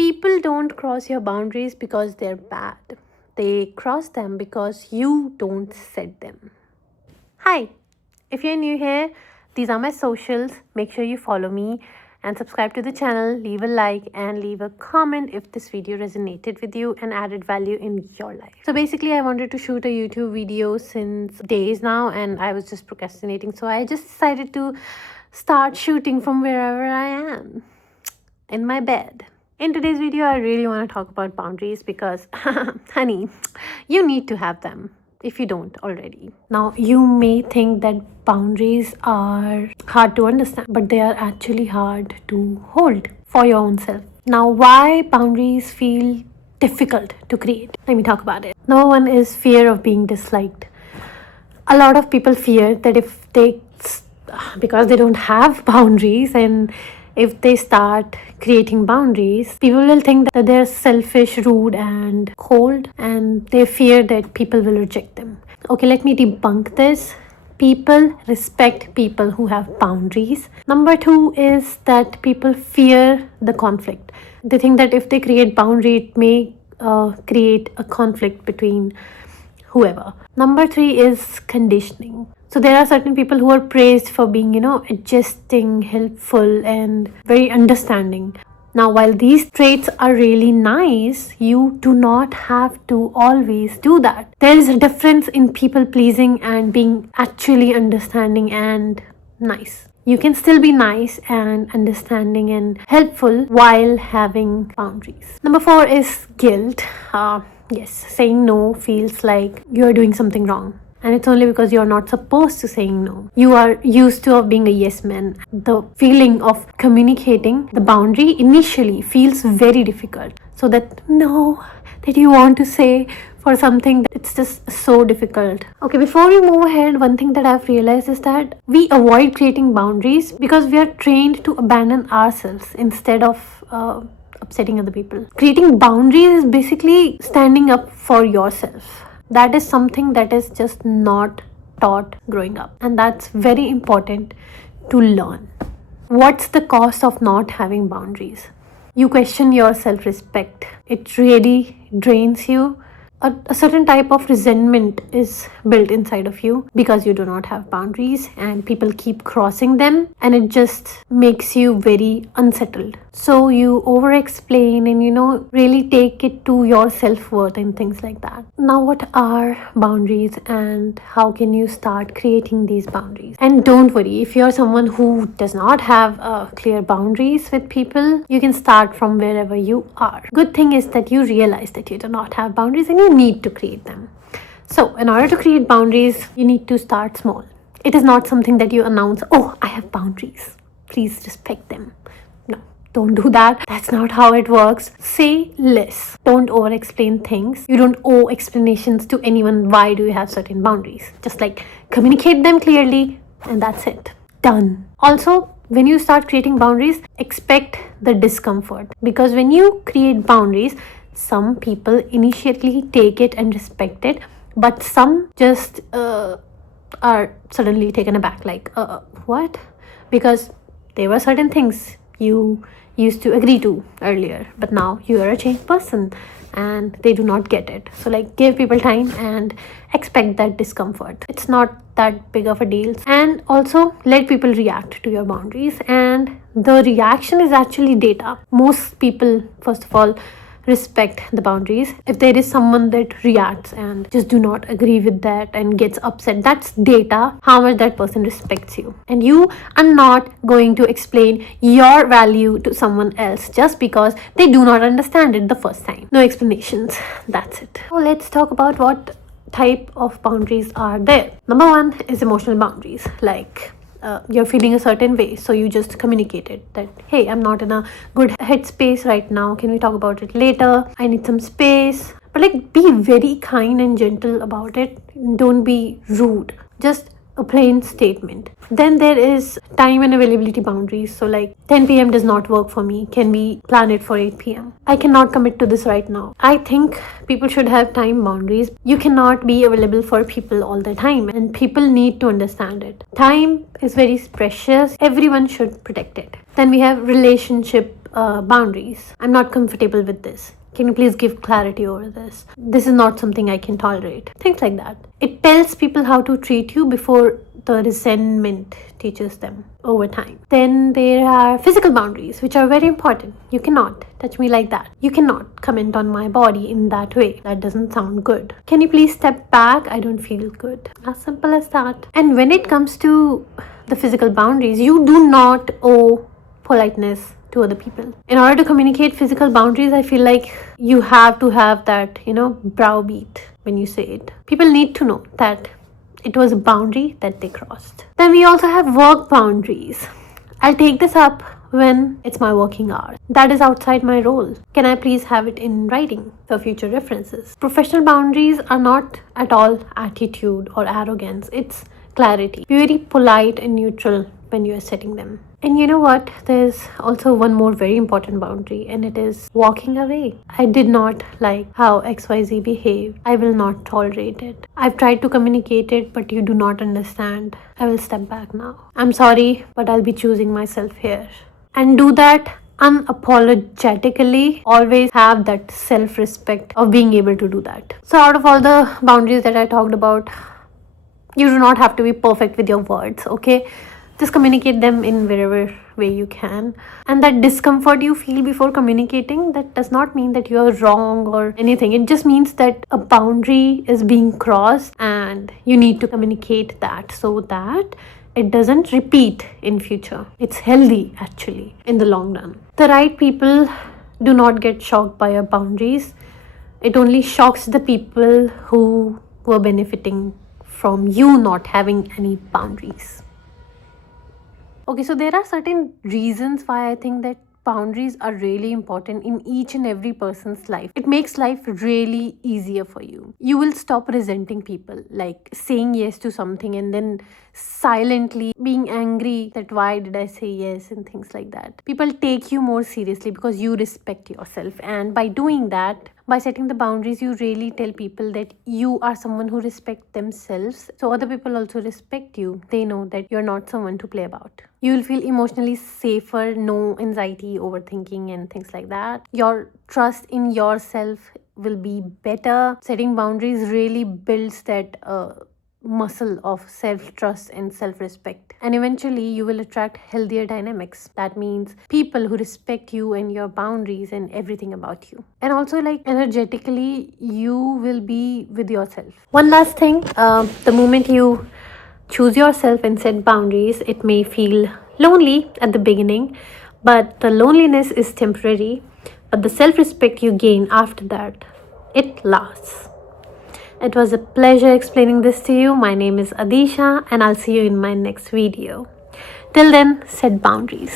People don't cross your boundaries because they're bad. They cross them because you don't set them. Hi, if you're new here, these are my socials. Make sure you follow me and subscribe to the channel. Leave a like and leave a comment if this video resonated with you and added value in your life. So basically, I wanted to shoot a YouTube video since days now and I was just procrastinating. So I just decided to start shooting from wherever I am, in my bed. In today's video, I really want to talk about boundaries because, honey, you need to have them if you don't already. Now, you may think that boundaries are hard to understand, but they are actually hard to hold for your own self. Now, why boundaries feel difficult to create? Let me talk about it. Number one is fear of being disliked. A lot of people fear that if they, because they don't have boundaries, and if they start creating boundaries, people will think that they're selfish, rude, and cold, and they fear that people will reject them. Okay, let me debunk this. People respect people who have boundaries. Number two is that people fear the conflict. They think that if they create boundary, it may create a conflict between whoever. Number three is conditioning. So there are certain people who are praised for being, adjusting, helpful, and very understanding. Now, while these traits are really nice, you do not have to always do that. There is a difference in people pleasing and being actually understanding and nice. You can still be nice and understanding and helpful while having boundaries. Number four is guilt. Yes, saying no feels like you're doing something wrong. And it's only because you're not supposed to saying no. You are used to being a yes man. The feeling of communicating the boundary initially feels very difficult. So that no that you want to say for something, it's just so difficult. Okay, before we move ahead, one thing that I've realized is that we avoid creating boundaries because we are trained to abandon ourselves instead of upsetting other people. Creating boundaries is basically standing up for yourself. That is something that is just not taught growing up, and that's very important to learn. What's the cost of not having boundaries? You question your self-respect. It really drains you. A certain type of resentment is built inside of you because you do not have boundaries and people keep crossing them, and it just makes you very unsettled. So you over explain and really take it to your self-worth and things like that. Now, what are boundaries and how can you start creating these boundaries? And don't worry, if you're someone who does not have clear boundaries with people, you can start from wherever you are. Good thing is that you realize that you do not have boundaries and you need to create them. So in order to create boundaries, you need to start small. It is not something that you announce, oh, I have boundaries, please respect them. No, don't do that. That's not how it works. Say less. Don't over explain things. You don't owe explanations to anyone. Why do you have certain boundaries? Just like communicate them clearly, and that's it. Done. Also, when you start creating boundaries, expect the discomfort, because when you create boundaries, some people initially take it and respect it, but some just are suddenly taken aback, like what? Because there were certain things you used to agree to earlier, but now you are a changed person and they do not get it. So give people time and expect that discomfort. It's not that big of a deal. And also let people react to your boundaries, and the reaction is actually data. Most people, first of all, respect the boundaries. If there is someone that reacts and just do not agree with that and gets upset, that's data how much that person respects you. And you are not going to explain your value to someone else just because they do not understand it the first time. No explanations. That's it. So let's talk about what type of boundaries are there. Number one is emotional boundaries. You're feeling a certain way, so you just communicated that, hey, I'm not in a good headspace right now, can we talk about it later, I need some space. But be very kind and gentle about it. Don't be rude. Just a plain statement. Then there is time and availability boundaries. So 10 p.m. does not work for me. Can we plan it for 8 p.m.? I cannot commit to this right now. I think people should have time boundaries. You cannot be available for people all the time, and people need to understand it. Time is very precious. Everyone should protect it. Then we have relationship boundaries. I'm not comfortable with this. Can you please give clarity over this? This is not something I can tolerate. Things like that. It tells people how to treat you before the resentment teaches them over time. Then there are physical boundaries, which are very important. You cannot touch me like that. You cannot comment on my body in that way. That doesn't sound good. Can you please step back? I don't feel good. As simple as that. And when it comes to the physical boundaries, you do not owe politeness to other people. In order to communicate physical boundaries, I feel like you have to have that, browbeat when you say it. People need to know that it was a boundary that they crossed. Then we also have work boundaries. I'll take this up when it's my working hour. That is outside my role. Can I please have it in writing for future references? Professional boundaries are not at all attitude or arrogance. It's clarity. Be very polite and neutral when you are setting them. And you know what? There's also one more very important boundary, and it is walking away. I did not like how XYZ behaved. I will not tolerate it. I've tried to communicate it, but you do not understand. I will step back now. I'm sorry, but I'll be choosing myself here. And do that unapologetically. Always have that self-respect of being able to do that. So out of all the boundaries that I talked about, you do not have to be perfect with your words, okay? Just communicate them in wherever way you can. And that discomfort you feel before communicating, that does not mean that you're wrong or anything. It just means that a boundary is being crossed and you need to communicate that so that it doesn't repeat in future. It's healthy actually in the long run. The right people do not get shocked by your boundaries. It only shocks the people who were benefiting from you not having any boundaries. Okay, so there are certain reasons why I think that boundaries are really important in each and every person's life. It makes life really easier for you. You will stop resenting people, like saying yes to something and then silently being angry that why did I say yes and things like that. People take you more seriously because you respect yourself, and by doing that, by setting the boundaries, you really tell people that you are someone who respects themselves. So other people also respect you. They know that you're not someone to play about. You will feel emotionally safer, no anxiety, overthinking, and things like that. Your trust in yourself will be better. Setting boundaries really builds that muscle of self-trust and self-respect, and eventually you will attract healthier dynamics. That means people who respect you and your boundaries and everything about you. And also, like, energetically you will be with yourself. One last thing, the moment you choose yourself and set boundaries, it may feel lonely at the beginning, but the loneliness is temporary. But the self-respect you gain after that, it lasts. It was a pleasure explaining this to you. My name is Adisha, and I'll see you in my next video. Till then, set boundaries.